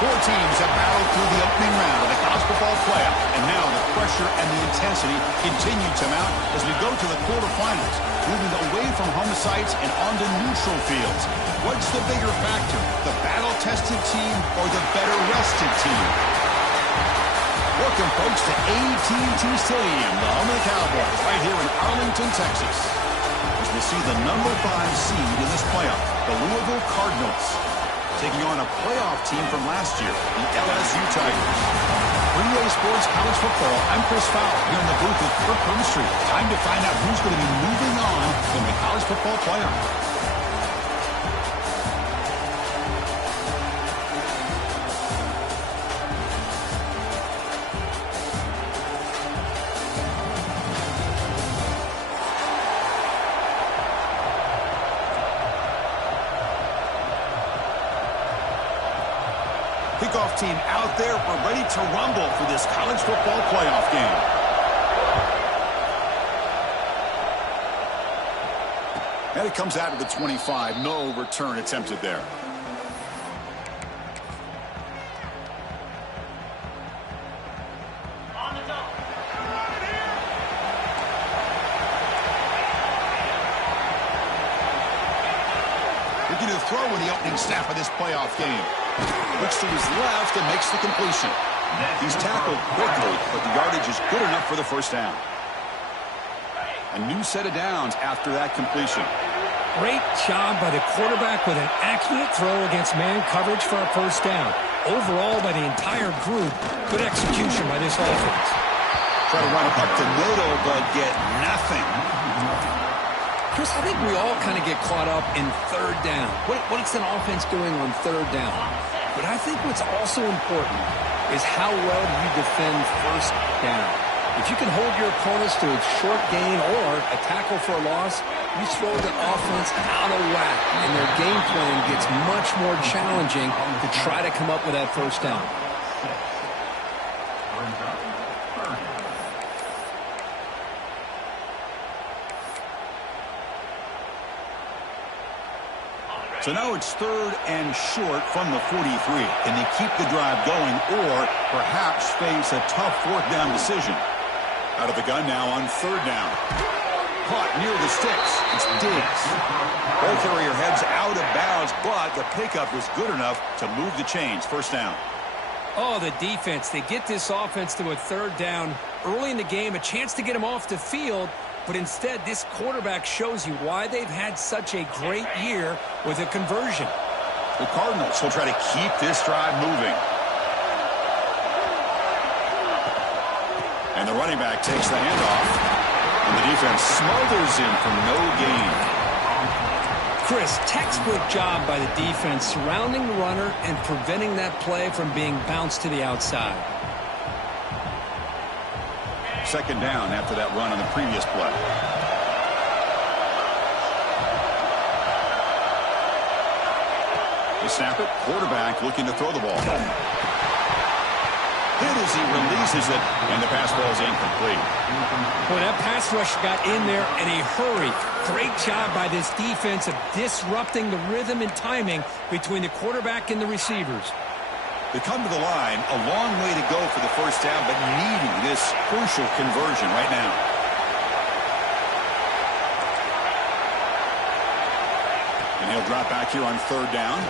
Four teams have battled through the opening round of the college football playoff, and now the pressure and the intensity continue to mount as we go to the quarterfinals, moving away from home sites and onto neutral fields. What's the bigger factor, the battle-tested team or the better-rested team? Welcome, folks, to AT&T Stadium, the home of the Cowboys, right here in Arlington, Texas, as we see the number 5 seed in this playoff, the Louisville Cardinals, taking on a playoff team from last year, the LSU Tigers. For EA Sports College Football, I'm Chris Fowler here in the booth with Kirk Street. Time to find out who's going to be moving on in the college football playoff. Kickoff team out there. We're ready to rumble for this college football playoff game. And it comes out of the 25. No return attempted there. Looking to throw in the opening snap of this playoff game. Looks to his left and makes the completion. He's tackled quickly, but the yardage is good enough for the first down. A new set of downs after that completion. Great job by the quarterback with an accurate throw against man coverage for a first down. Overall, by the entire group, good execution by this offense. Try to run it up the middle, but get nothing. Chris, I think we all kind of get caught up in third down. What's an offense doing on third down? But I think what's also important is how well do you defend first down. If you can hold your opponents to a short gain or a tackle for a loss, you throw the offense out of whack, and their game plan gets much more challenging to try to come up with that first down. So now it's third and short from the 43. Can they keep the drive going or perhaps face a tough fourth down decision? Out of the gun now on third down. Caught near the sticks. It's Diggs. Ball carrier heads out of bounds, but the pickup was good enough to move the chains. First down. Oh, the defense. They get this offense to a third down early in the game, a chance to get them off the field. But instead, this quarterback shows you why they've had such a great year with a conversion. The Cardinals will try to keep this drive moving. And the running back takes the handoff. And the defense smothers him for no gain. Chris, textbook job by the defense surrounding the runner and preventing that play from being bounced to the outside. Second down after that run on the previous play. They snap it. Quarterback looking to throw the ball. Hit as he releases it, and the pass ball is incomplete. Boy, that pass rush got in there in a hurry. Great job by this defense of disrupting the rhythm and timing between the quarterback and the receivers. They come to the line, a long way to go for the first down, but needing this crucial conversion right now. And he'll drop back here on third down.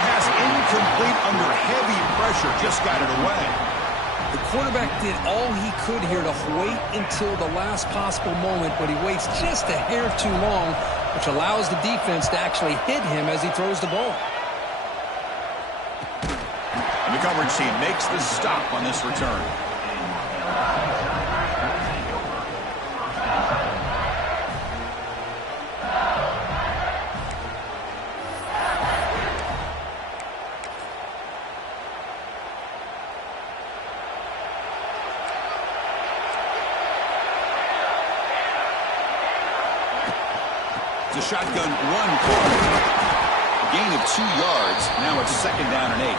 Pass incomplete under heavy pressure, just got it away. The quarterback did all he could here to wait until the last possible moment, but he waits just a hair too long, which allows the defense to actually hit him as he throws the ball. And the coverage team makes the stop on this return. It's a shotgun run call. A gain of 2 yards. Now it's second down and 8.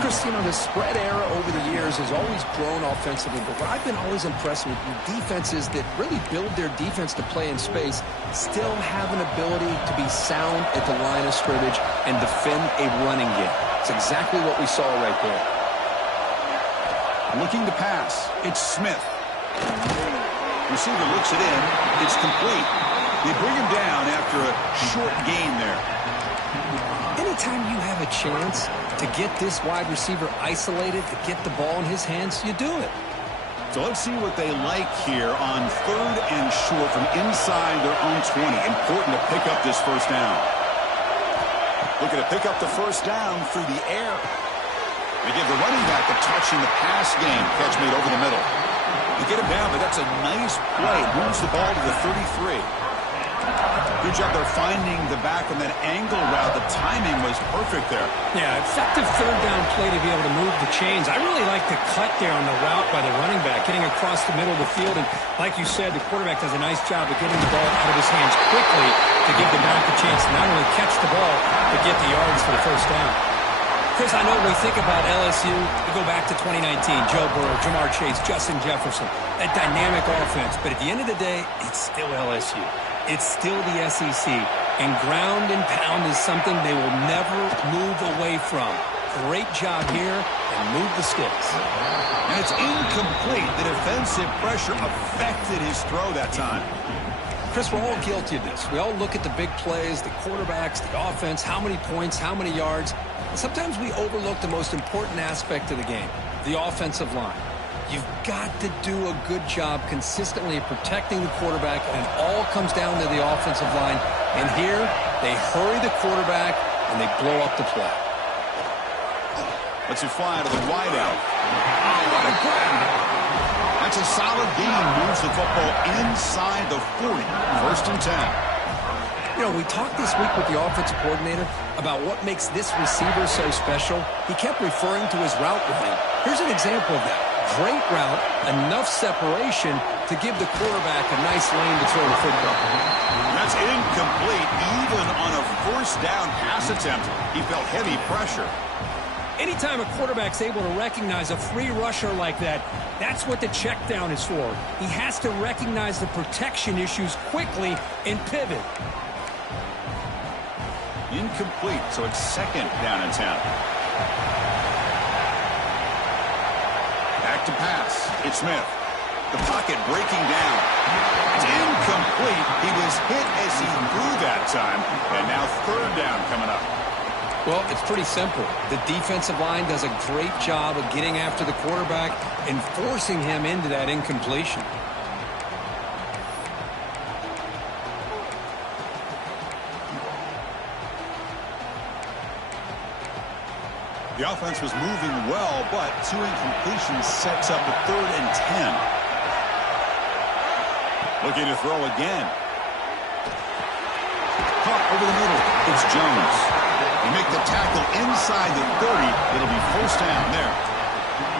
Chris, you know, the spread era over the years has always grown offensively, but what I've been always impressed with defenses that really build their defense to play in space still have an ability to be sound at the line of scrimmage and defend a running game. It's exactly what we saw right there. Looking to pass. It's Smith. Receiver looks it in. It's complete. They bring him down after a short gain there. Anytime you have a chance to get this wide receiver isolated, to get the ball in his hands, you do it. So let's see what they like here on 3rd and short from inside their own 20. Important to pick up this first down. Looking to pick up the first down through the air. They give the running back a touch in the pass game. Catch made over the middle. They get him down, but that's a nice play. Moves the ball to the 33. Good job there finding the back on that angle route. The timing was perfect there. Yeah, effective 3rd down play to be able to move the chains. I really like the cut there on the route by the running back, getting across the middle of the field. And like you said, the quarterback does a nice job of getting the ball out of his hands quickly to give the back a chance to not only catch the ball, but get the yards for the first down. Chris, I know when we think about LSU, we go back to 2019, Joe Burrow, Jamar Chase, Justin Jefferson, that dynamic offense. But at the end of the day, it's still LSU. It's still the SEC, and ground and pound is something they will never move away from. Great job here, and move the sticks. And it's incomplete. The defensive pressure affected his throw that time. Chris, we're all guilty of this. We all look at the big plays, the quarterbacks, the offense, how many points, how many yards. And sometimes we overlook the most important aspect of the game, the offensive line. You've got to do a good job consistently of protecting the quarterback, and it all comes down to the offensive line. And here, they hurry the quarterback, and they blow up the play. Let's it fly to the wideout. Oh, what a grab! That's a solid gain. Moves the football inside the 40. 1st and 10. You know, we talked this week with the offensive coordinator about what makes this receiver so special. He kept referring to his route running. Here's an example of that. Great route, enough separation to give the quarterback a nice lane to throw the football. That's incomplete. Even on a 1st down pass attempt, he felt heavy pressure. Anytime a quarterback's able to recognize a free rusher like that, that's what the check down is for. He has to recognize the protection issues quickly and pivot. Incomplete, so it's 2nd down and 10. Back to pass. It's Smith. The pocket breaking down. It's incomplete. He was hit as he threw that time, and now 3rd down coming up. Well, it's pretty simple. The defensive line does a great job of getting after the quarterback and forcing him into that incompletion. The offense was moving well, but 2 incompletions sets up a 3rd and 10. Looking to throw again. Caught over the middle. It's Jones. They make the tackle inside the 30. It'll be 1st down there.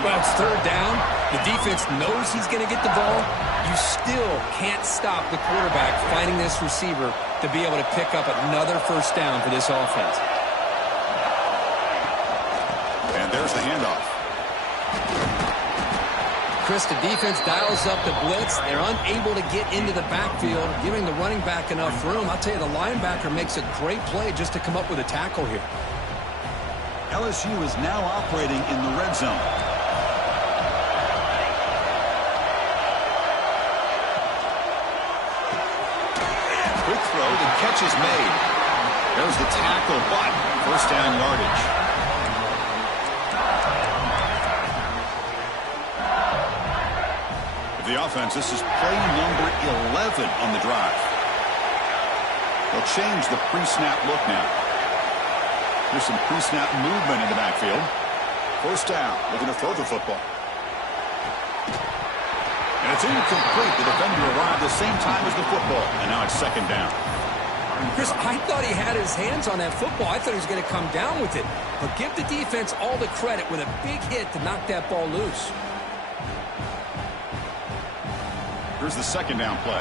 Well, it's 3rd down. The defense knows he's going to get the ball. You still can't stop the quarterback finding this receiver to be able to pick up another 1st down for this offense. And there's the handoff. Chris, the defense dials up the blitz. They're unable to get into the backfield, giving the running back enough room. I'll tell you, the linebacker makes a great play just to come up with a tackle here. LSU is now operating in the red zone. Quick throw, the catch is made. There's the tackle, but 1st down yardage. The offense, this is play number 11 on the drive. They'll change the pre-snap look now. There's some pre-snap movement in the backfield. 1st down, looking to throw the football. And it's incomplete. The defender arrived the same time as the football, and now it's 2nd down. Chris, I thought he had his hands on that football. I thought he was going to come down with it. But give the defense all the credit with a big hit to knock that ball loose. Here's the 2nd down play.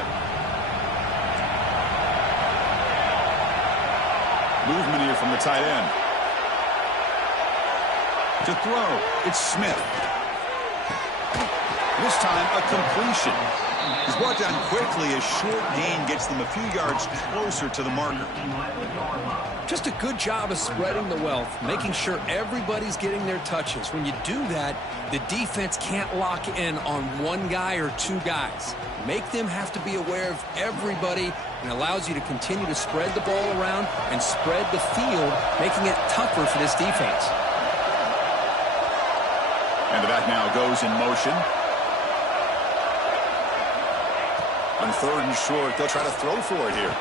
Movement here from the tight end. To throw, it's Smith. This time, a completion. He's brought down quickly. A short gain gets them a few yards closer to the marker. Just a good job of spreading the wealth, making sure everybody's getting their touches. When you do that, the defense can't lock in on one guy or two guys. Make them have to be aware of everybody, and allows you to continue to spread the ball around and spread the field, making it tougher for this defense. And the back now goes in motion. On 3rd and short, they'll try to throw for it here.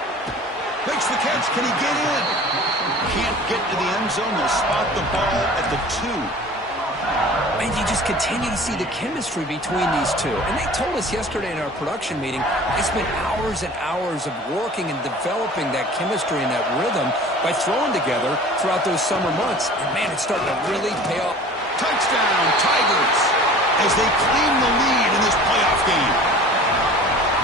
Makes the catch. Can he get in? Can't get to the end zone. They'll spot the ball at the 2. And you just continue to see the chemistry between these two. And they told us yesterday in our production meeting, they spent hours and hours of working and developing that chemistry and that rhythm by throwing together throughout those summer months. And, man, it's starting to really pay off. Touchdown, Tigers, as they claim the lead in this playoff game.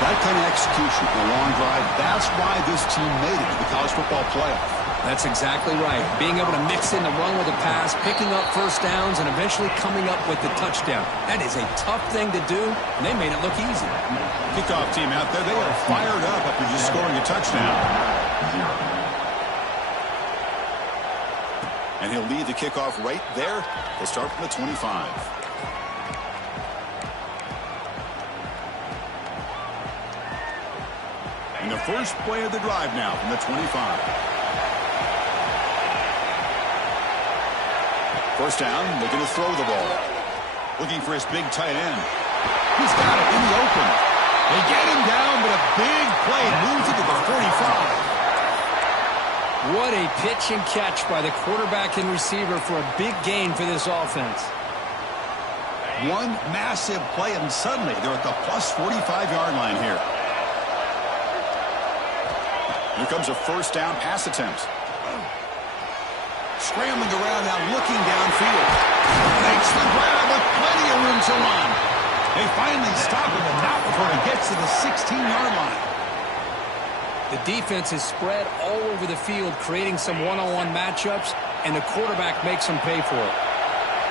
That kind of execution, a long drive, that's why this team made it to the college football playoff. That's exactly right. Being able to mix in the run with a pass, picking up first downs, and eventually coming up with the touchdown. That is a tough thing to do, and they made it look easy. Kickoff team out there, they are fired up after just scoring a touchdown. And he'll lead the kickoff right there. They'll start from the 25. And the first play of the drive now from the 25. First down, looking to throw the ball. Looking for his big tight end. He's got it in the open. They get him down, but a big play moves it to the 45. What a pitch and catch by the quarterback and receiver for a big gain for this offense. One massive play, and suddenly they're at the plus 45-yard line here. Here comes a first down pass attempt. Scrambling around now, looking downfield. Makes the grab with plenty of room to run. They finally stop him, and not before he gets to the 16-yard line. The defense is spread all over the field, creating some one-on-one matchups, and the quarterback makes them pay for it.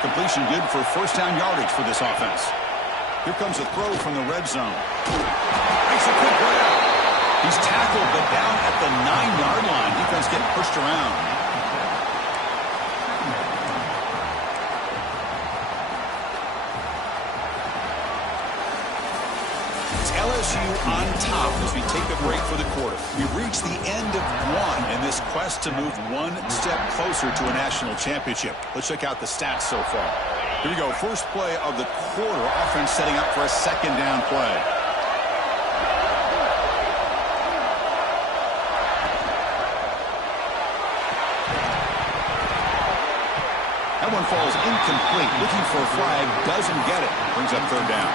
Completion good for first down yardage for this offense. Here comes a throw from the red zone. Makes a quick grab. He's tackled, but down at the 9-yard line. Defense getting pushed around. LSU on top as we take a break for the quarter. We've reached the end of one in this quest to move one step closer to a national championship. Let's check out the stats so far. Here we go. First play of the quarter. Offense setting up for a second down play. That one falls incomplete. Looking for a flag. Doesn't get it. Brings up third down.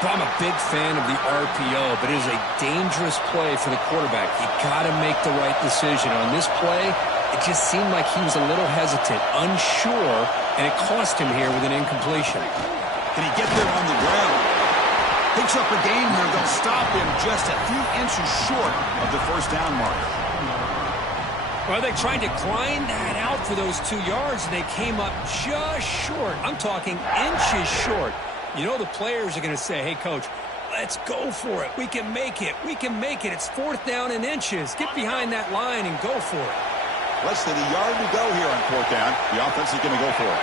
I'm a big fan of the RPO, but it is a dangerous play for the quarterback. You got to make the right decision. On this play, it just seemed like he was a little hesitant, unsure, and it cost him here with an incompletion. Can he get there on the ground? Picks up a gain here. They'll stop him just a few inches short of the first down marker. Well, they tried to grind that out for those 2 yards, and they came up just short. I'm talking inches short. You know the players are going to say, hey, Coach, let's go for it. We can make it. We can make it. It's fourth down and inches. Get behind that line and go for it. Less than a yard to go here on fourth down. The offense is going to go for it.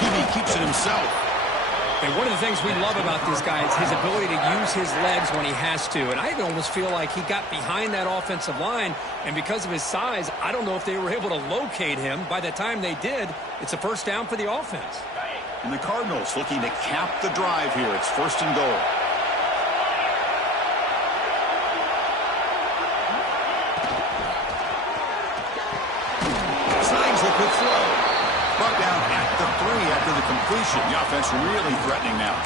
He keeps it himself. And one of the things we love about this guy is his ability to use his legs when he has to. And I almost feel like he got behind that offensive line, and because of his size, I don't know if they were able to locate him. By the time they did, it's a first down for the offense. And the Cardinals looking to cap the drive here. It's first and goal. Signs the quick throw. Brought down at the 3 after the completion. The offense really threatening now.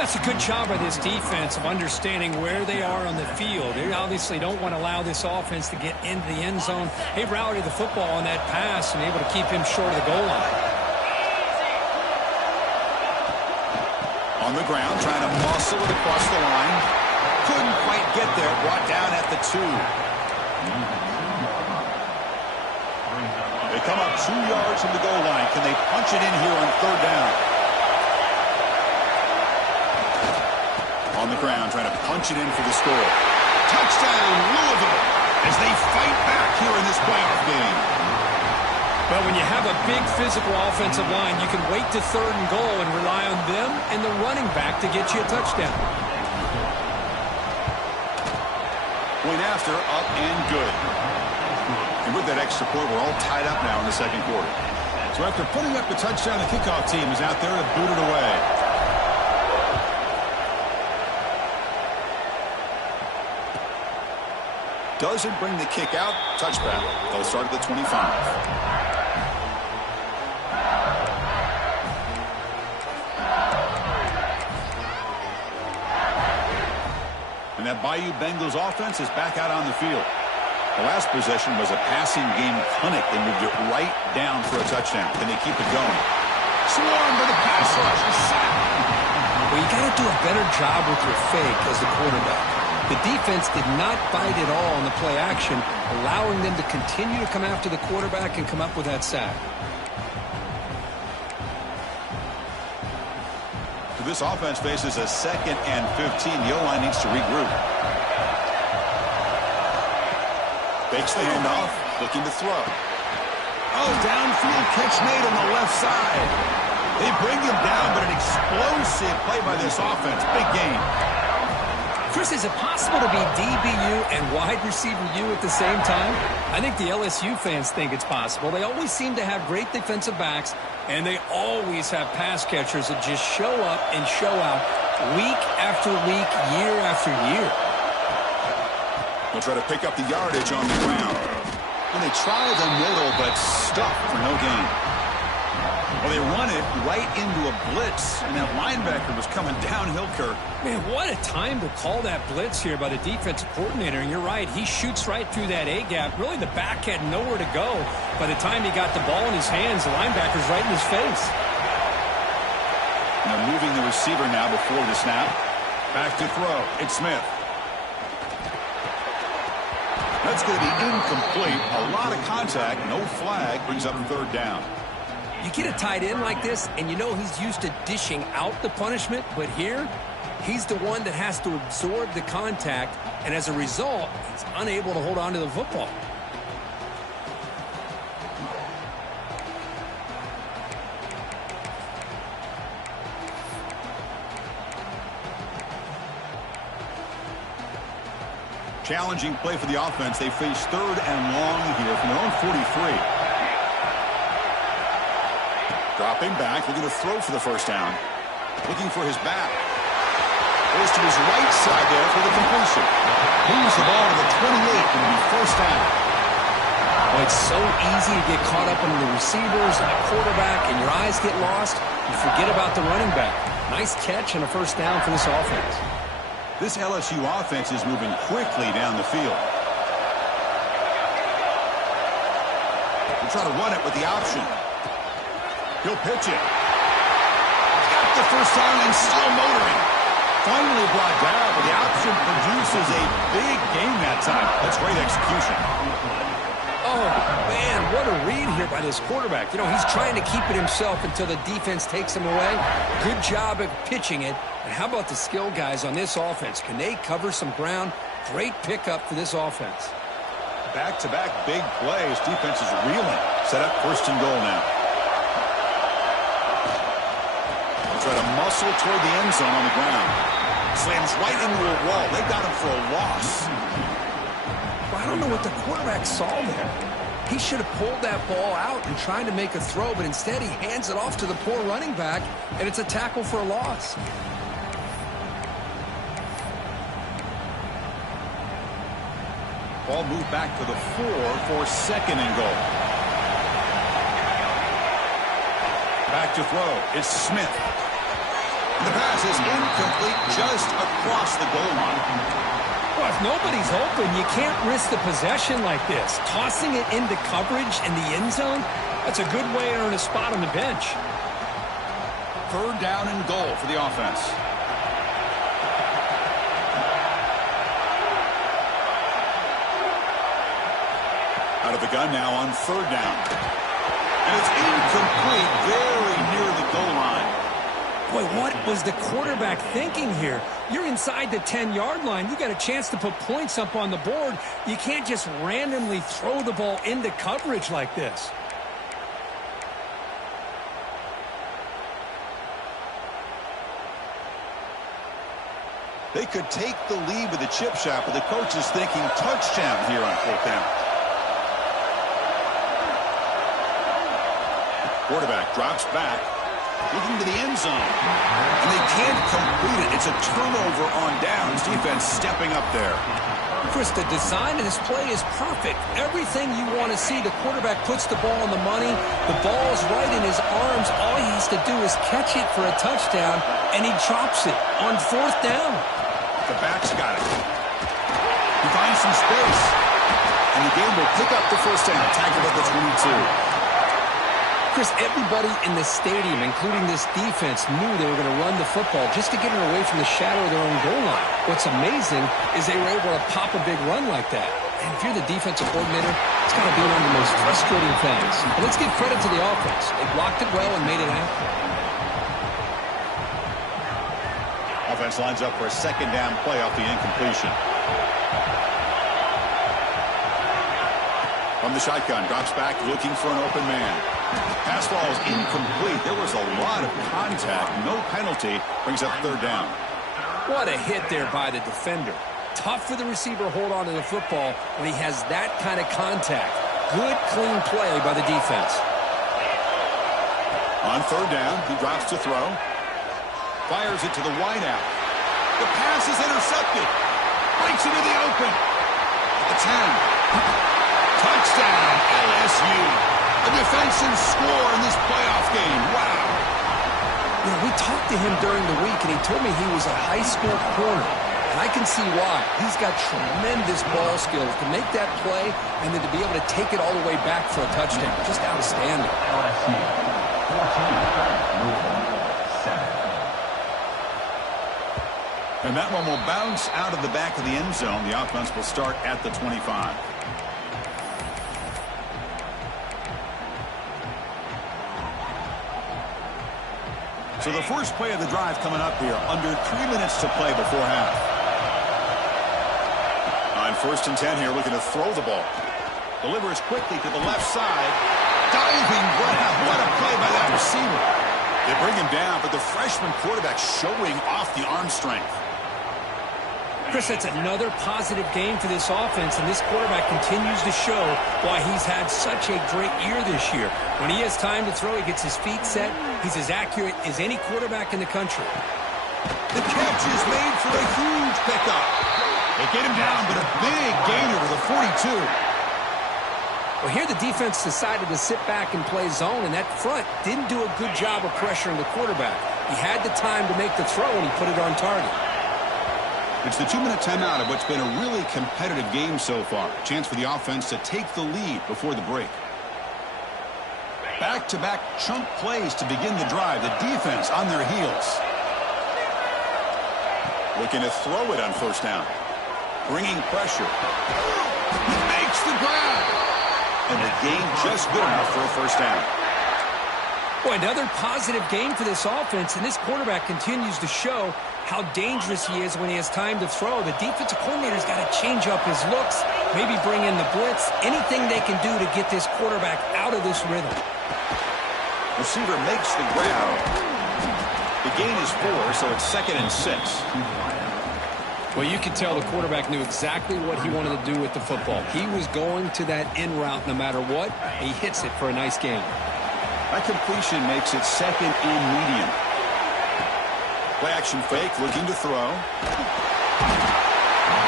That's a good job by this defense of understanding where they are on the field. They obviously don't want to allow this offense to get into the end zone. They rallied the football on that pass and able to keep him short of the goal line. On the ground, trying to muscle it across the line. Couldn't quite get there. Brought down at the 2. They come up 2 yards from the goal line. Can they punch it in here on third down? On the ground, trying to punch it in for the score. Touchdown, Louisville, as they fight back here in this playoff game. Well, when you have a big physical offensive line, you can wait to third and goal and rely on them and the running back to get you a touchdown. Point after, up and good. And with that extra point, we're all tied up now in the second quarter. So after putting up the touchdown, the kickoff team is out there to boot it away. Doesn't bring the kick out. Touchback. They'll start at the 25. And that Bayou Bengals offense is back out on the field. The last possession was a passing game clinic. They moved it right down for a touchdown. Can they keep it going? Swarmed by the pass rush. A sack. Well, you got to do a better job with your fake as the quarterback. The defense did not bite at all on the play action, allowing them to continue to come after the quarterback and come up with that sack. This offense faces a 2nd and 15. The O-line needs to regroup. Fakes the handoff, looking to throw. Oh, downfield catch made on the left side. They bring him down, but an explosive play by this offense. Big game. Chris, is it possible to be DBU and wide receiver U at the same time? I think the LSU fans think it's possible. They always seem to have great defensive backs, and they always have pass catchers that just show up and show out week after week, year after year. They'll try to pick up the yardage on the ground. And they try the middle, but stuffed for no gain. Well, they run it right into a blitz, and that linebacker was coming downhill, Kirk. Man, what a time to call that blitz here by the defensive coordinator. And you're right, he shoots right through that A-gap. Really, the back had nowhere to go. By the time he got the ball in his hands, the linebacker's right in his face. Now moving the receiver now before the snap. Back to throw. It's Smith. That's going to be incomplete. A lot of contact. No flag. Brings up third down. You get a tight end like this, and you know he's used to dishing out the punishment, but here, he's the one that has to absorb the contact, and as a result, he's unable to hold on to the football. Challenging play for the offense. They face third and long here from their own 43. Dropping back, looking to throw for the first down. Looking for his back. Goes to his right side there for the completion. Moves the ball to the 28. Going to be first down. Well, it's so easy to get caught up in the receivers and the quarterback, and your eyes get lost. You forget about the running back. Nice catch and a first down for this offense. This LSU offense is moving quickly down the field. We'll try to run it with the option. He'll pitch it. Got the first down and still motoring. Finally brought down, but the option produces a big game that time. That's great execution. Oh, man, what a read here by this quarterback. You know, he's trying to keep it himself until the defense takes him away. Good job at pitching it. And how about the skill guys on this offense? Can they cover some ground? Great pickup for this offense. Back-to-back big plays. Defense is reeling. Set up first and goal now. Try to muscle toward the end zone on the ground. Slams right into a wall. They got him for a loss. Well, I don't know what the quarterback saw there. He should have pulled that ball out and tried to make a throw, but instead he hands it off to the poor running back, and it's a tackle for a loss. Ball moved back to the 4 for second and goal. Back to throw. It's Smith. The pass is incomplete just across the goal line. Well, if nobody's open, you can't risk the possession like this. Tossing it into coverage in the end zone, that's a good way to earn a spot on the bench. Third down and goal for the offense. Out of the gun now on third down. And it's incomplete, very near the goal line. Boy, what was the quarterback thinking here? You're inside the 10-yard line. You got a chance to put points up on the board. You can't just randomly throw the ball into coverage like this. They could take the lead with a chip shot, but the coach is thinking touchdown here on fourth down. Quarterback drops back, looking to the end zone. And they can't complete it. It's a turnover on downs. Defense stepping up there. Chris, the design of this play is perfect. Everything you want to see. The quarterback puts the ball on the money. The ball's right in his arms. All he has to do is catch it for a touchdown, and he drops it on fourth down. The back's got it. He finds some space. And the game will pick up the first down. Tackled at the 22. Chris, everybody in the stadium, including this defense, knew they were going to run the football just to get it away from the shadow of their own goal line. What's amazing is they were able to pop a big run like that. And if you're the defensive coordinator, it's got to be one of the most frustrating things. But let's give credit to the offense. They blocked it well and made it happen. Offense lines up for a second down play off the incompletion. From the shotgun, drops back, looking for an open man. Pass ball is incomplete. There was a lot of contact. No penalty. Brings up third down. What a hit there by the defender. Tough for the receiver to hold on to the football when he has that kind of contact. Good, clean play by the defense. On third down, he drops to throw. Fires it to the wideout. The pass is intercepted. Breaks into the open. At the 10. Touchdown, LSU. A defensive score in this playoff game. Wow. Yeah, we talked to him during the week, and he told me he was a high school corner. And I can see why. He's got tremendous ball skills to make that play and then to be able to take it all the way back for a touchdown. Just outstanding. And that one will bounce out of the back of the end zone. The offense will start at the 25. So the first play of the drive coming up here. Under 3 minutes to play before half. On first and 10 here, looking to throw the ball. Delivers quickly to the left side. Diving grab. What a play by that receiver. They bring him down, but the freshman quarterback showing off the arm strength. Chris, that's another positive game for this offense, and this quarterback continues to show why he's had such a great year this year. When he has time to throw, he gets his feet set. He's as accurate as any quarterback in the country. The catch is made for a huge pickup. They get him down, but a big gainer to the 42. Well, here the defense decided to sit back and play zone, and that front didn't do a good job of pressuring the quarterback. He had the time to make the throw, and he put it on target. It's the 2-minute timeout of what's been a really competitive game so far. Chance for the offense to take the lead before the break. Back-to-back chunk plays to begin the drive. The defense on their heels. Looking to throw it on first down. Bringing pressure. He makes the grab. And the gain just good enough for a first down. Boy, another positive game for this offense, and this quarterback continues to show how dangerous he is when he has time to throw. The defensive coordinator's got to change up his looks, maybe bring in the blitz, anything they can do to get this quarterback out of this rhythm. Receiver makes the grab. The gain is 4, so it's 2nd and 6. Well, you could tell the quarterback knew exactly what he wanted to do with the football. He was going to that in route no matter what. He hits it for a nice gain. That completion makes it 2nd and medium. Play action fake, looking to throw. Oh,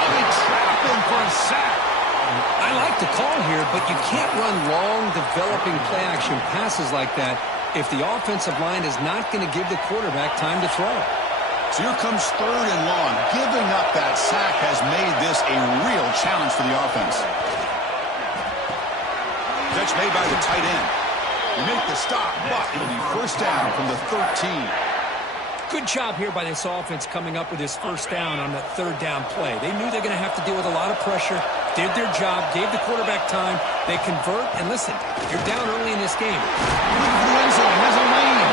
they trap him for a sack. I like the call here, but you can't run long, developing play action passes like that if the offensive line is not going to give the quarterback time to throw. So here comes 3rd and long. Giving up that sack has made this a real challenge for the offense. Catch made by the tight end. We make the stop, but it'll be first down from the 13. Good job here by this offense coming up with this first down on that third down play. They knew they're going to have to deal with a lot of pressure, did their job, gave the quarterback time. They convert, and listen, you're down early in this game. Looking for the end zone, has a lane.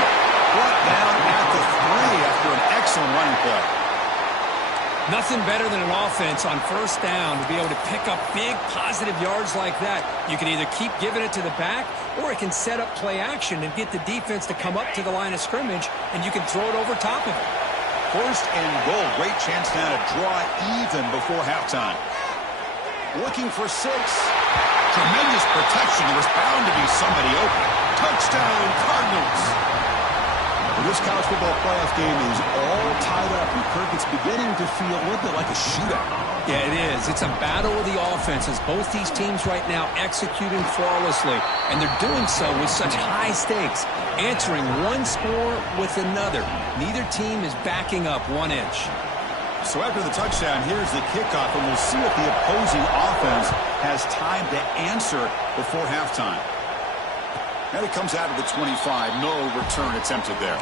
Brought down at the 3 after an excellent running play. Nothing better than an offense on first down to be able to pick up big positive yards like that. You can either keep giving it to the back, or it can set up play action and get the defense to come up to the line of scrimmage, and you can throw it over top of it. First and goal. Great chance now to draw even before halftime. Looking for 6. Tremendous protection. There was bound to be somebody open. Touchdown, Cardinals. Well, this college football playoff game is all tied up, and Kirk, it's beginning to feel a little bit like a shootout. Yeah, it is. It's a battle of the offenses. Both these teams right now executing flawlessly, and they're doing so with such high stakes, answering one score with another. Neither team is backing up 1 inch. So after the touchdown, here's the kickoff, and we'll see if the opposing offense has time to answer before halftime. Now he comes out of the 25. No return attempted there.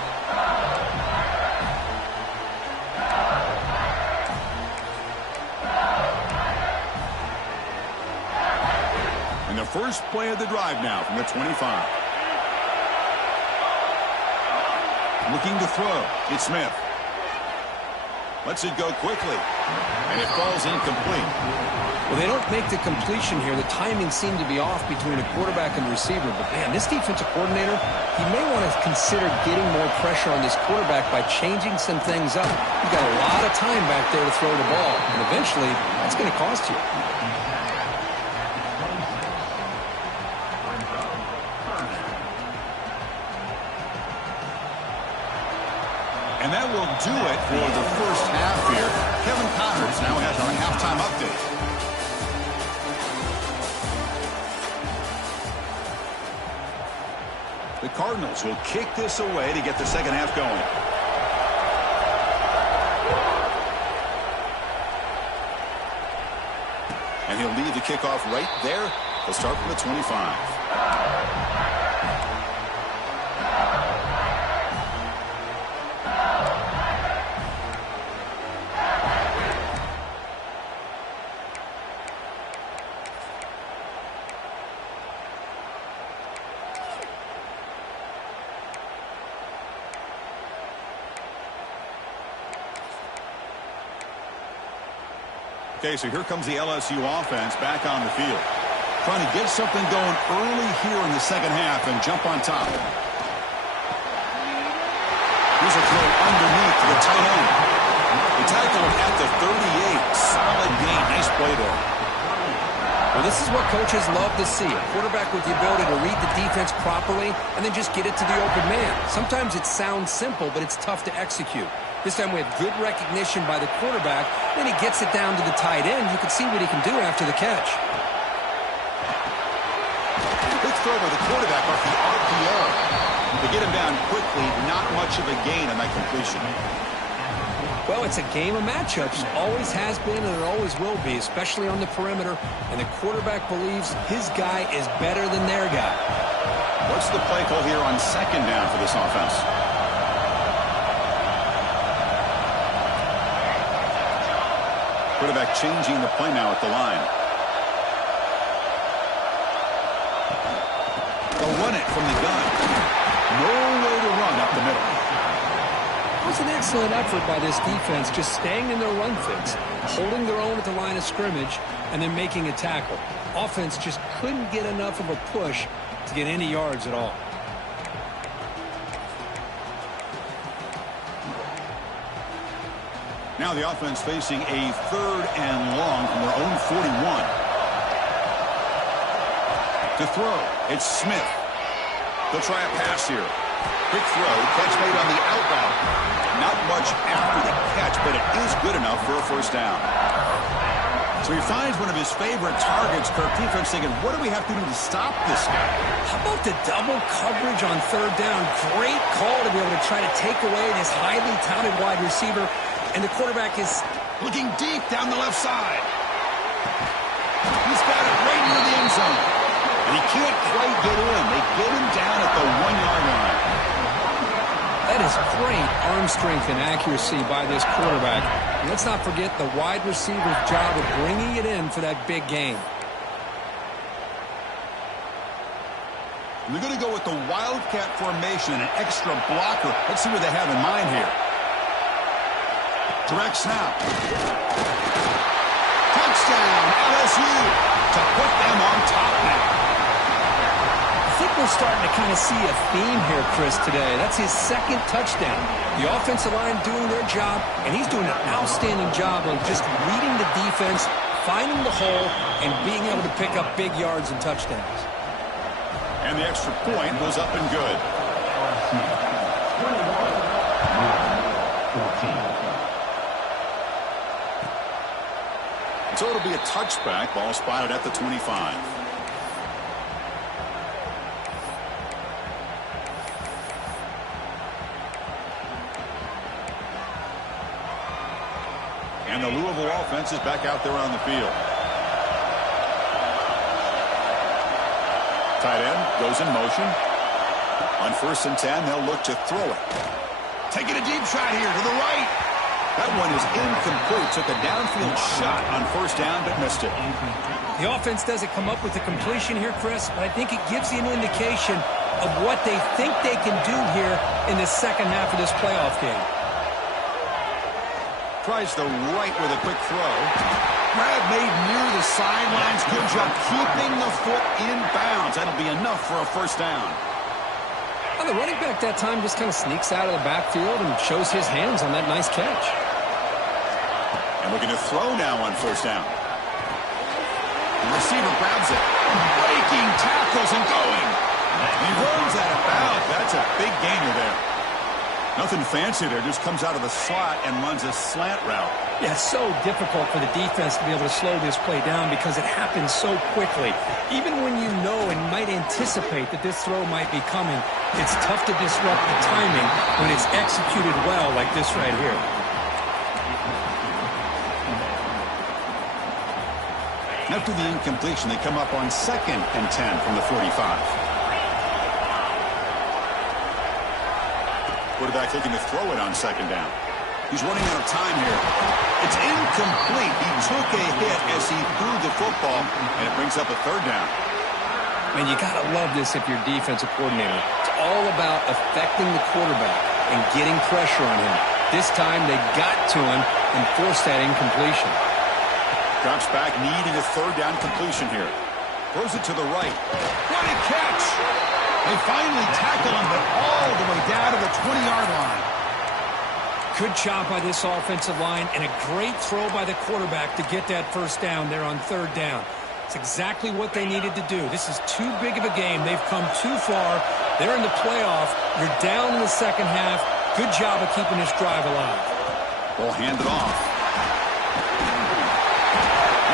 And the first play of the drive now from the 25. Looking to throw. It's Smith. Lets it go quickly. And it falls incomplete. Well, they don't make the completion here. The timing seemed to be off between a quarterback and receiver. But, man, this defensive coordinator, he may want to consider getting more pressure on this quarterback by changing some things up. You've got a lot of time back there to throw the ball. And eventually, that's going to cost you. And that will do it for the first half here. Kevin Connors now has our halftime update. The Cardinals will kick this away to get the second half going. And he'll leave the kickoff right there. He'll start from the 25. Okay, so here comes the LSU offense back on the field. Trying to get something going early here in the second half and jump on top. Here's a throw underneath to the tight end. The tackle at the 38. Solid gain. Nice play there. Well, this is what coaches love to see. A quarterback with the ability to read the defense properly and then just get it to the open man. Sometimes it sounds simple, but it's tough to execute. This time we have good recognition by the quarterback. Then he gets it down to the tight end. You can see what he can do after the catch. Quick throw by the quarterback off the RPO. To get him down quickly, not much of a gain on that completion. Well, it's a game of matchups. Always has been and it always will be, especially on the perimeter. And the quarterback believes his guy is better than their guy. What's the play call here on second down for this offense? Quarterback changing the play now at the line. They'll run it from the gun. No way to run up the middle. It was an excellent effort by this defense, just staying in their run fix, holding their own at the line of scrimmage, and then making a tackle. Offense just couldn't get enough of a push to get any yards at all. Now the offense facing a third and long from their own 41. To throw, it's Smith. They'll try a pass here. Quick throw, catch made on the out route. Not much after the catch, but it is good enough for a first down. So he finds one of his favorite targets. Kirk, defense thinking, what do we have to do to stop this guy? How about the double coverage on third down? Great call to be able to try to take away this highly touted wide receiver. And the quarterback is looking deep down the left side. He's got it right into the end zone. And he can't quite get in. They get him down at the 1-yard line. That is great arm strength and accuracy by this quarterback. And let's not forget the wide receiver's job of bringing it in for that big game. They're going to go with the Wildcat formation and an extra blocker. Let's see what they have in mind here. Direct snap. Touchdown, LSU, to put them on top now. I think we're starting to kind of see a theme here, Chris, today. That's his second touchdown. The offensive line doing their job, and he's doing an outstanding job of just reading the defense, finding the hole, and being able to pick up big yards and touchdowns. And the extra point was up and good. So it'll be a touchback. Ball spotted at the 25. And the Louisville offense is back out there on the field. Tight end goes in motion. On 1st and 10, they'll look to throw it. Taking a deep shot here to the right. That one is incomplete. Took a downfield shot on 1st down, but missed it. The offense doesn't come up with the completion here, Chris, but I think it gives you an indication of what they think they can do here in the second half of this playoff game. Tries the right with a quick throw. Grab made near the sidelines. Good job keeping the foot in bounds. That'll be enough for a 1st down. Well, the running back that time just kind of sneaks out of the backfield and shows his hands on that nice catch. And looking to throw now on 1st down. The receiver grabs it. Breaking tackles and going. He runs out of bounds. That's a big gainer there. Nothing fancy there. Just comes out of the slot and runs a slant route. Yeah, it's so difficult for the defense to be able to slow this play down because it happens so quickly. Even when you know and might anticipate that this throw might be coming, it's tough to disrupt the timing when it's executed well like this right here. After the incompletion, they come up on 2nd and 10 from the 45. Quarterback looking to throw it on 2nd down. He's running out of time here. It's incomplete. He took a hit as he threw the football, and it brings up a 3rd down. Man, you got to love this if you're defensive coordinator. It's all about affecting the quarterback and getting pressure on him. This time they got to him and forced that incompletion. Drops back, needing a 3rd down completion here. Throws it to the right. What a catch! They finally tackle him, but all the way down to the 20-yard line. Good job by this offensive line and a great throw by the quarterback to get that 1st down there on 3rd down. It's exactly what they needed to do. This is too big of a game. They've come too far. They're in the playoff. You're down in the second half. Good job of keeping this drive alive. Ball handed off.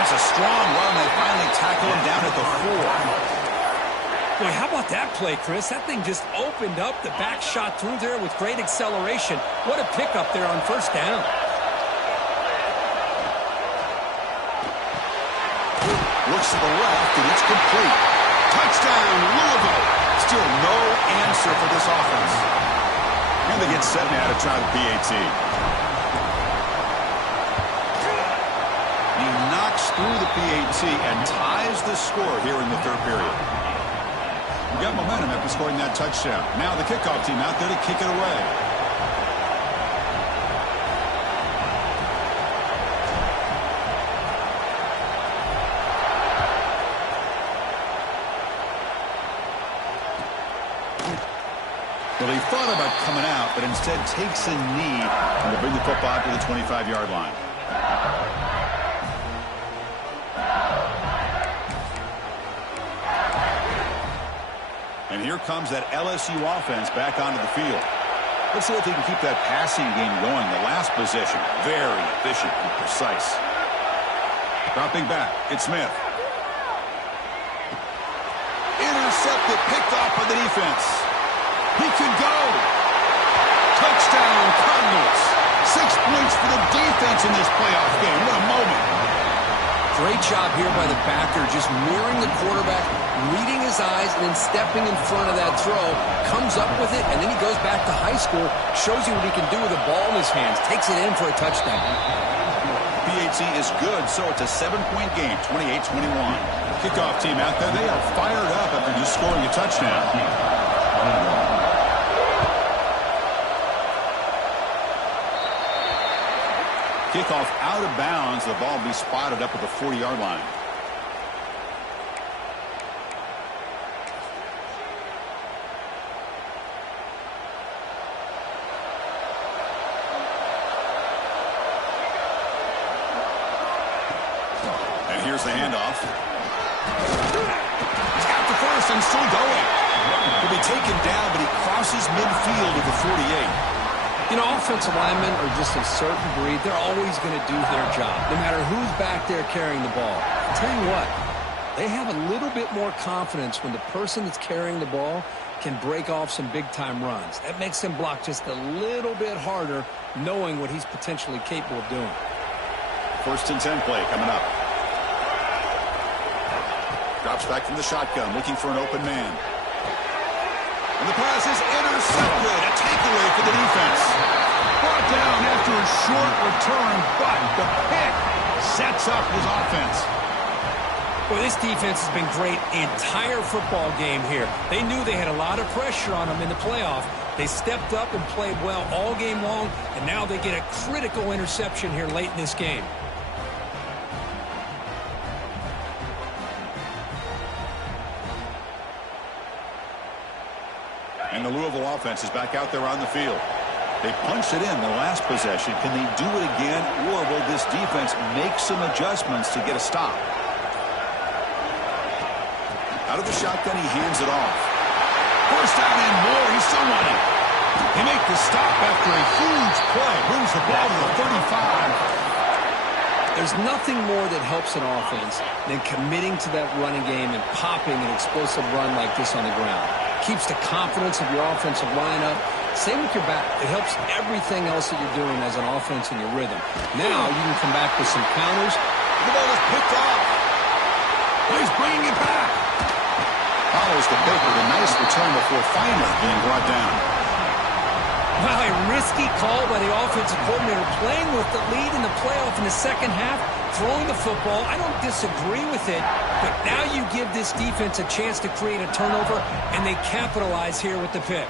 That's a strong run. They finally tackle him down at the 4. Boy, how about that play, Chris? That thing just opened up. The back shot through there with great acceleration. What a pickup there on 1st down. Looks to the left, and it's complete. Touchdown, Louisville. Still no answer for this offense. And they get set now to try the PAT. He knocks through the PAT and ties the score here in the 3rd period. We got momentum after scoring that touchdown. Now the kickoff team out there to kick it away. Well, he thought about coming out, but instead takes a knee and will bring the football to the 25-yard line. And here comes that LSU offense back onto the field. Let's see if they can keep that passing game going. The last possession, very efficient and precise. Dropping back, it's Smith. Intercepted, picked off by the defense. He could go. Touchdown, Cardinals. 6 points for the defense in this playoff game. What a moment. Great job here by the backer, just mirroring the quarterback, reading his eyes, and then stepping in front of that throw, comes up with it, and then he goes back to high school, shows you what he can do with the ball in his hands, takes it in for a touchdown. PAT is good, so it's a 7-point game, 28-21. Kickoff team out there, they are fired up after just scoring a touchdown. Kickoff out of bounds. The ball will be spotted up at the 40-yard line. And here's the handoff. He's got the first and still going. He'll be taken down, but he crosses midfield at the 48. You know, offensive linemen are just a certain breed. They're always going to do their job, no matter who's back there carrying the ball. I'll tell you what, they have a little bit more confidence when the person that's carrying the ball can break off some big-time runs. That makes them block just a little bit harder, knowing what he's potentially capable of doing. 1st and 10 play coming up. Drops back from the shotgun, looking for an open man. And the pass is intercepted. A takeaway for the defense. Brought down after a short return, but the pick sets up his offense. Well, this defense has been great the entire football game here. They knew they had a lot of pressure on them in the playoff. They stepped up and played well all game long, and now they get a critical interception here late in this game. And the Louisville offense is back out there on the field. They punched it in the last possession. Can they do it again, or will this defense make some adjustments to get a stop? Out of the shotgun, he hands it off. First down and more. He's still running. They make the stop after a huge play. Brings the ball to the 35. There's nothing more that helps an offense than committing to that running game and popping an explosive run like this on the ground. Keeps the confidence of your offensive lineup. Same with your back. It helps everything else that you're doing as an offense in your rhythm. Now you can come back with some counters. The ball is picked off. He's bringing it back. Follows the pick with a nice return before finally being brought down. Wow, a risky call by the offensive coordinator, playing with the lead in the playoff in the second half, throwing the football. I don't disagree with it, but now you give this defense a chance to create a turnover, and they capitalize here with the pick.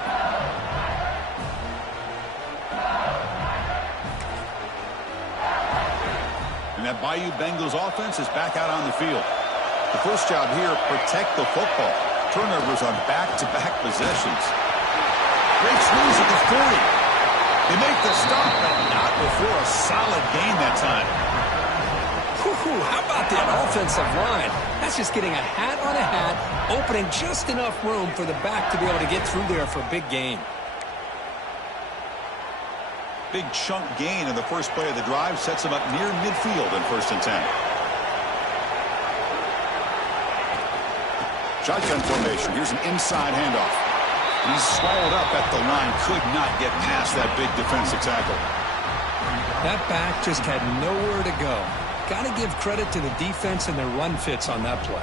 And that Bayou Bengals offense is back out on the field. The first job here, protect the football. Turnovers on back-to-back possessions. Breaks loose at the 40. They make the stop, but not before a solid gain that time. How about that offensive line? That's just getting a hat on a hat, opening just enough room for the back to be able to get through there for a big gain. Big chunk gain in the first play of the drive sets him up near midfield in 1st and 10. Shotgun formation. Here's an inside handoff. He's swallowed up at the line. Could not get past that big defensive tackle. That back just had nowhere to go. Got to give credit to the defense and their run fits on that play.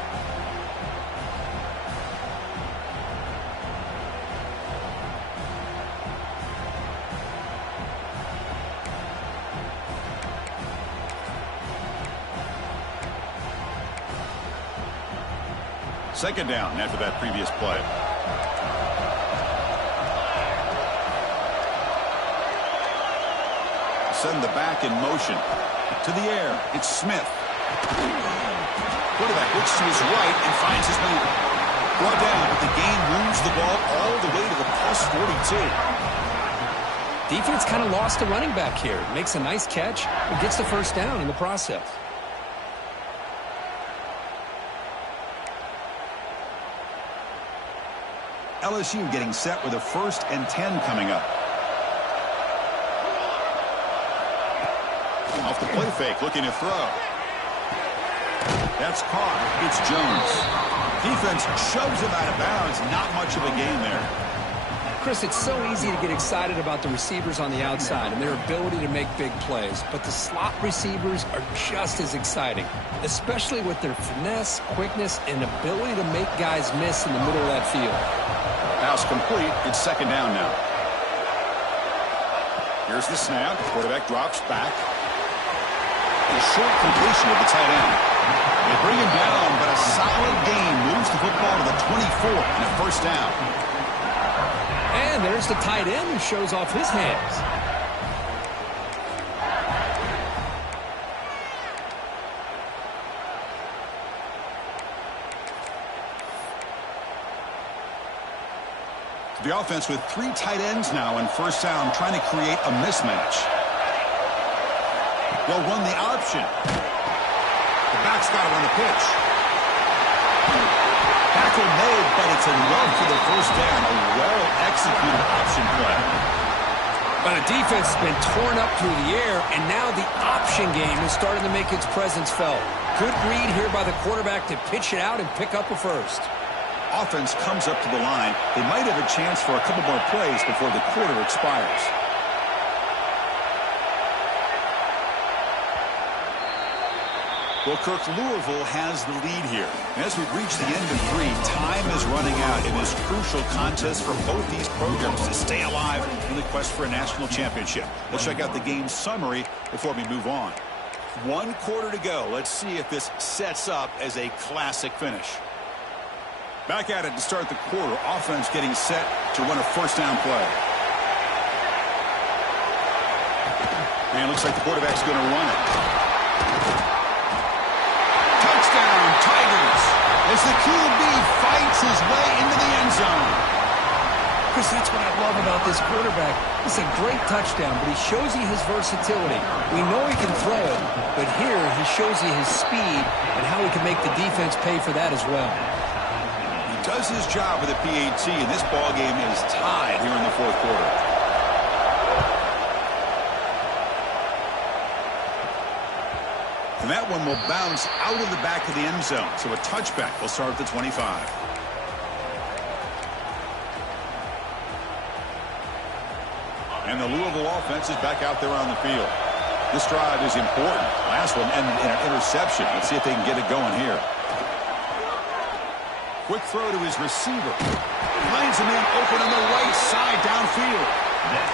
Second down after that previous play. Send the back in motion. To the air. It's Smith. Quarterback looks to his right and finds his man. Brought down, but the gain moves the ball all the way to the plus 42. Defense kind of lost the running back here. Makes a nice catch and gets the first down in the process. LSU getting set with a 1st and 10 coming up. Off the play fake, looking to throw. That's caught. It's Jones. Defense shoves him out of bounds. Not much of a gain there. Chris, it's so easy to get excited about the receivers on the outside and their ability to make big plays, but the slot receivers are just as exciting, especially with their finesse, quickness, and ability to make guys miss in the middle of that field. Pass complete. It's second down now. Here's the snap. Quarterback drops back. A short completion of the tight end. They bring him down, but a solid gain moves the football to the 24 and a first down. And there's the tight end who shows off his hands. The offense with 3 tight ends now in first down, trying to create a mismatch. They'll run the option. The back's got to run the pitch. Tackle made, but it's enough for the first down. A well-executed option play. But the defense has been torn up through the air, and now the option game is starting to make its presence felt. Good read here by the quarterback to pitch it out and pick up a first. Offense comes up to the line. They might have a chance for a couple more plays before the quarter expires. Well, Kirk, Louisville has the lead here. And as we reach the end of 3, time is running out in this crucial contest for both these programs to stay alive in the quest for a national championship. Let's check out the game summary before we move on. 1 quarter to go. Let's see if this sets up as a classic finish. Back at it to start the quarter. Offense getting set to run a first down play. And it looks like the quarterback's going to run it. Touchdown, Tigers, as the QB fights his way into the end zone. Chris, that's what I love about this quarterback. It's a great touchdown, but he shows you his versatility. We know he can throw it, but here he shows you his speed and how he can make the defense pay for that as well. Does his job with a PAT, and this ball game is tied here in the 4th quarter. And that one will bounce out of the back of the end zone. So a touchback will start at the 25. And the Louisville offense is back out there on the field. This drive is important. Last one ended in an interception. Let's see if they can get it going here. Quick throw to his receiver. Finds a man open on the right side downfield.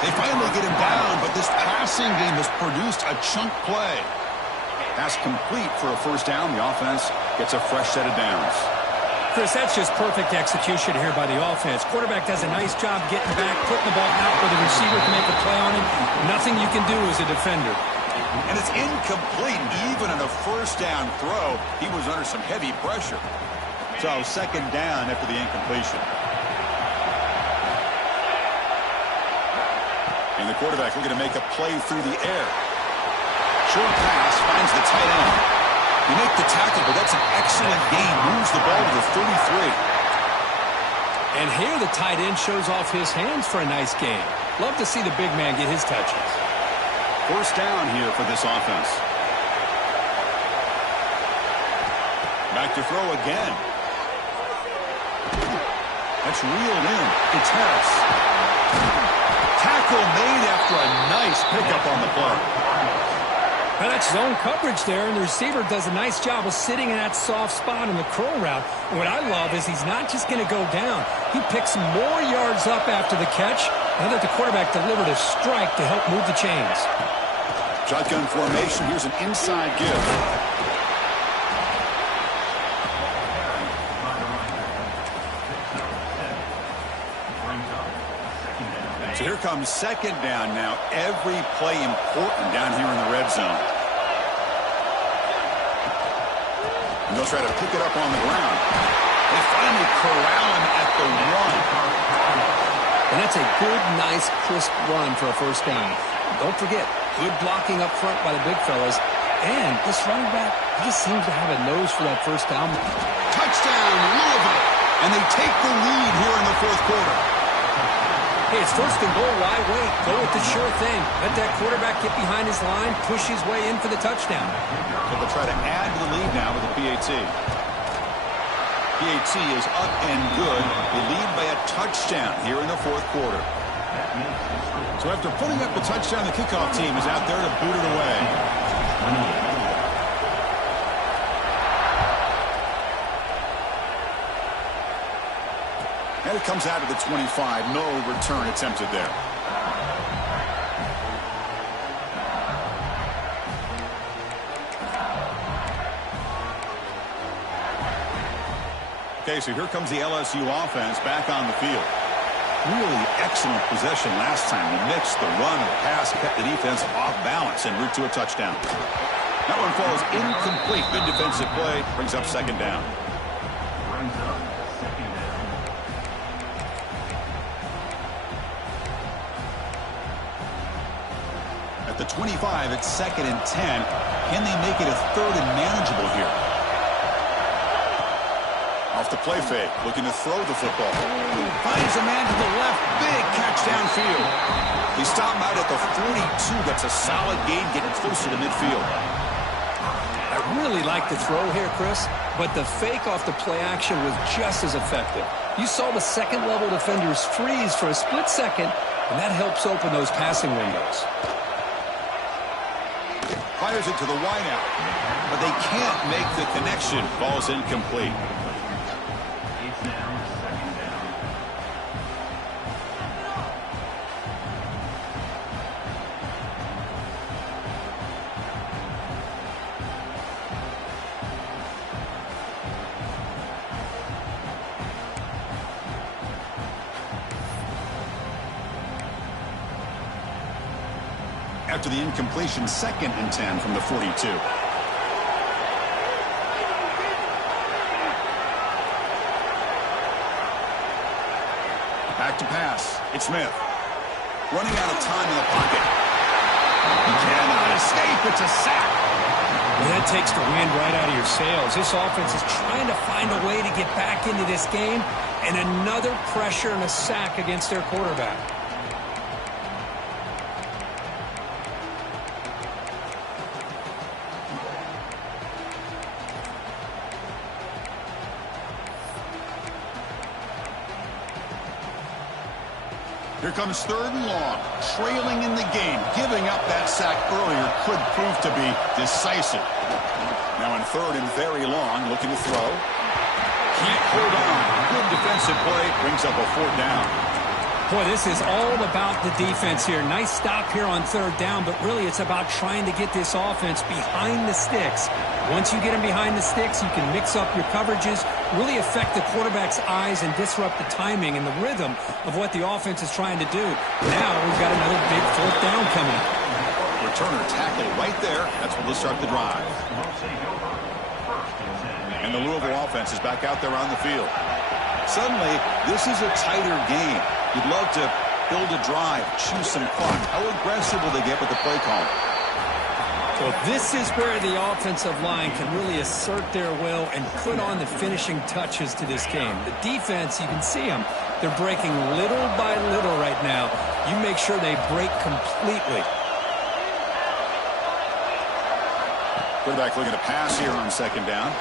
They finally get him down, but this passing game has produced a chunk play. Pass complete for a first down. The offense gets a fresh set of downs. Chris, that's just perfect execution here by the offense. Quarterback does a nice job getting back, putting the ball out where the receiver can make a play on it. Nothing you can do as a defender. And it's incomplete. Even on a first down throw, he was under some heavy pressure. So second down after the incompletion. And the quarterback looking to make a play through the air. Short pass finds the tight end. You make the tackle, but that's an excellent gain. Moves the ball to the 33. And here the tight end shows off his hands for a nice gain. Love to see the big man get his touches. First down here for this offense. Back to throw again. That's reeled in. It's Harris. Tackle made after a nice pickup on the play. Well, that's zone coverage there, and the receiver does a nice job of sitting in that soft spot in the curl route. And what I love is he's not just going to go down. He picks more yards up after the catch now that the quarterback delivered a strike to help move the chains. Shotgun formation. Here's an inside give. So here comes second down now. Every play important down here in the red zone. And they'll try to pick it up on the ground. They finally corral him at the 1. And that's a good, nice, crisp run for a first down. Don't forget, good blocking up front by the big fellas. And this running back, he just seems to have a nose for that first down. Touchdown, Louisville. And they take the lead here in the 4th quarter. Hey, it's first and goal. Why wait? Go with the sure thing. Let that quarterback get behind his line, push his way in for the touchdown. So they'll try to add to the lead now with the PAT. PAT is up and good. They lead by a touchdown here in the fourth quarter. So after putting up the touchdown, the kickoff team is out there to boot it away. And it comes out of the 25. No return attempted there. Okay, so here comes the LSU offense back on the field. Really excellent possession last time. The mix, the run, the pass kept the defense off balance en route to a touchdown. That one falls incomplete. Good defensive play. Brings up second down. At the 25, it's 2nd and 10. Can they make it a 3rd and manageable here? Off the play fake, looking to throw the football. Finds a man to the left, big catch downfield. He stopped out at the 42. That's a solid gain, getting closer to midfield. I really like the throw here, Chris, but the fake off the play action was just as effective. You saw the second-level defenders freeze for a split second, and that helps open those passing windows. Fires it to the wideout, but they can't make the connection. Ball's incomplete. After the incompletion, 2nd and 10 from the 42. Back to pass. It's Smith. Running out of time in the pocket. He cannot escape. It's a sack. Well, that takes the wind right out of your sails. This offense is trying to find a way to get back into this game, and another pressure and a sack against their quarterback. Here comes 3rd and long, trailing in the game. Giving up that sack earlier could prove to be decisive. Now in 3rd and very long, looking to throw. Can't hold on. Good defensive play, brings up a 4th down. Boy, this is all about the defense here. Nice stop here on 3rd down, but really it's about trying to get this offense behind the sticks. Once you get them behind the sticks, you can mix up your coverages, really affect the quarterback's eyes and disrupt the timing and the rhythm of what the offense is trying to do. Now we've got another big 4th down coming. Returner tackle right there. That's what will start the drive. And the Louisville offense is back out there on the field. Suddenly, this is a tighter game. You'd love to build a drive, choose some clock. How aggressive will they get with the play call? Well, this is where the offensive line can really assert their will and put on the finishing touches to this game. The defense, you can see them. They're breaking little by little right now. You make sure they break completely. Quarterback looking to pass here on 2nd down.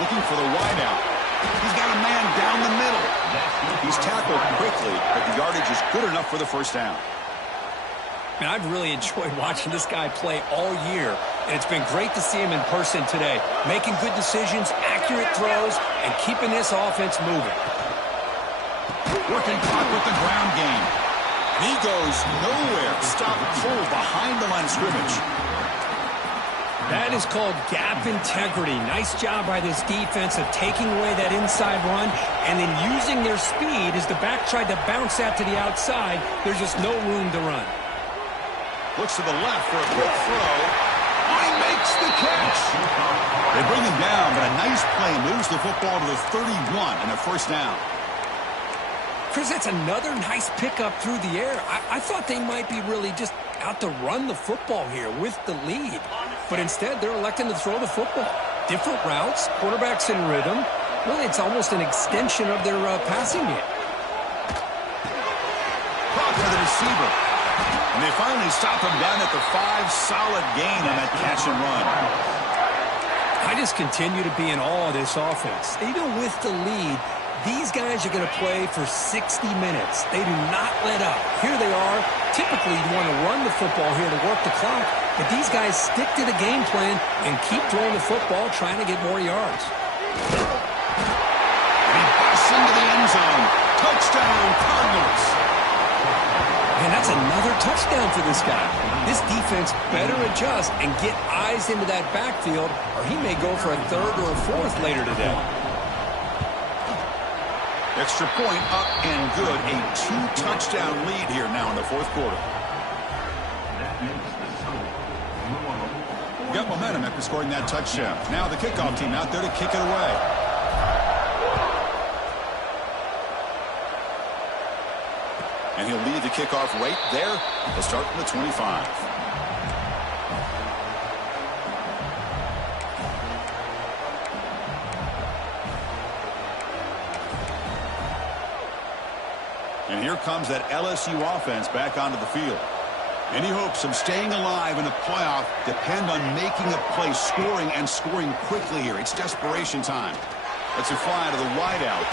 Looking for the wideout. He's got a man down the middle. He's tackled quickly, but the yardage is good enough for the 1st down. Man, I've really enjoyed watching this guy play all year, and it's been great to see him in person today, making good decisions, accurate throws, and keeping this offense moving. Working clock with the ground game. He goes nowhere. Stop cold behind the line of scrimmage. That is called gap integrity. Nice job by this defense of taking away that inside run and then using their speed as the back tried to bounce that to the outside. There's just no room to run. Looks to the left for a quick throw. He makes the catch. They bring him down, but a nice play moves the football to the 31 and a 1st down. Chris, that's another nice pickup through the air. I thought they might be really just out to run the football here with the lead. But instead, they're electing to throw the football. Different routes, quarterbacks in rhythm. Really, it's almost an extension of their passing game. Caught for the receiver. And they finally stop him down at the 5. Solid gain on that catch and run. I just continue to be in awe of this offense. Even with the lead, these guys are going to play for 60 minutes. They do not let up. Here they are. Typically, you want to run the football here to work the clock, but these guys stick to the game plan and keep throwing the football, trying to get more yards. And he busts into the end zone. Touchdown, Cardinals. And that's another touchdown for this guy. This defense better adjust and get eyes into that backfield, or he may go for a third or a fourth later today. Extra point up and good. A 2-touchdown lead here now in the fourth quarter. Got momentum after scoring that touchdown. Now the kickoff team out there to kick it away. And he'll lead the kickoff right there. He'll start from the 25. And here comes that LSU offense back onto the field. Any hopes of staying alive in the playoff depend on making a play, scoring, and scoring quickly here. It's desperation time. Let's a fly to the wideout.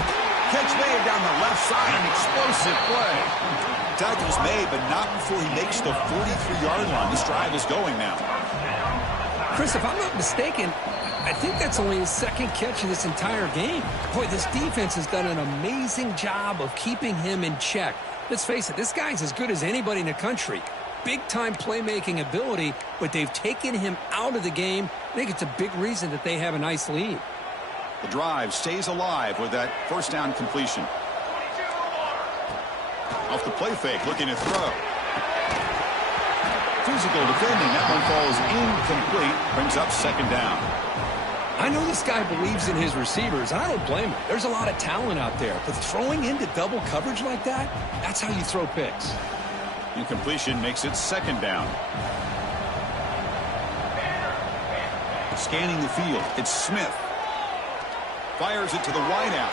Catch made down the left side, an explosive play. Tackle's made, but not before he makes the 43-yard line. This drive is going now. Chris, if I'm not mistaken, I think that's only his second catch of this entire game. Boy, this defense has done an amazing job of keeping him in check. Let's face it, this guy's as good as anybody in the country. Big-time playmaking ability, but they've taken him out of the game. I think it's a big reason that they have a nice lead. The drive stays alive with that first down completion. Off the play fake, looking to throw. Physical defending. That one falls incomplete. Brings up second down. I know this guy believes in his receivers, and I don't blame him. There's a lot of talent out there, but throwing into double coverage like that, that's how you throw picks. Incompletion makes it second down. Scanning the field, it's Smith. Fires it to the wideout.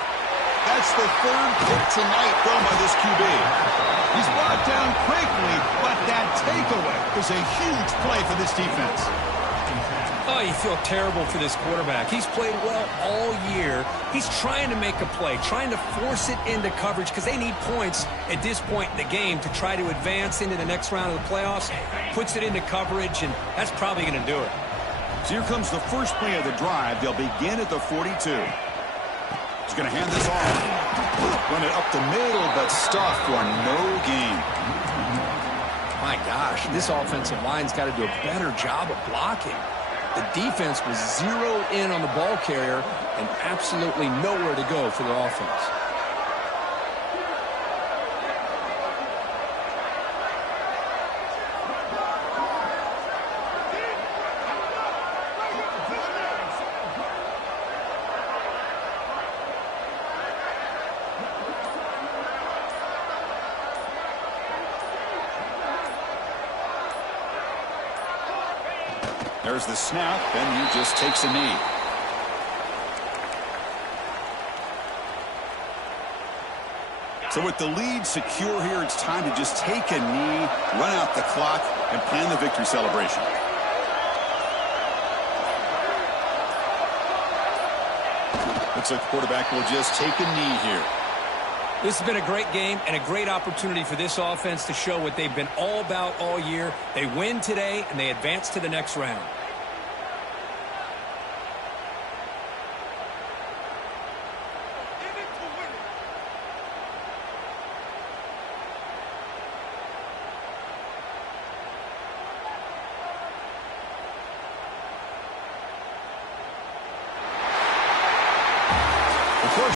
That's the third pick tonight thrown by this QB. He's brought down quickly, but that takeaway is a huge play for this defense. Oh, you feel terrible for this quarterback. He's played well all year. He's trying to make a play, trying to force it into coverage because they need points at this point in the game to try to advance into the next round of the playoffs. Puts it into coverage, and that's probably going to do it. So here comes the first play of the drive. They'll begin at the 42. He's going to hand this off. Run it up the middle, but stuffed for no gain. My gosh, this offensive line's got to do a better job of blocking. The defense was zeroed in on the ball carrier and absolutely nowhere to go for the offense. There's the snap, and he just takes a knee. So with the lead secure here, it's time to just take a knee, run out the clock, and plan the victory celebration. Looks like the quarterback will just take a knee here. This has been a great game and a great opportunity for this offense to show what they've been all about all year. They win today, and they advance to the next round.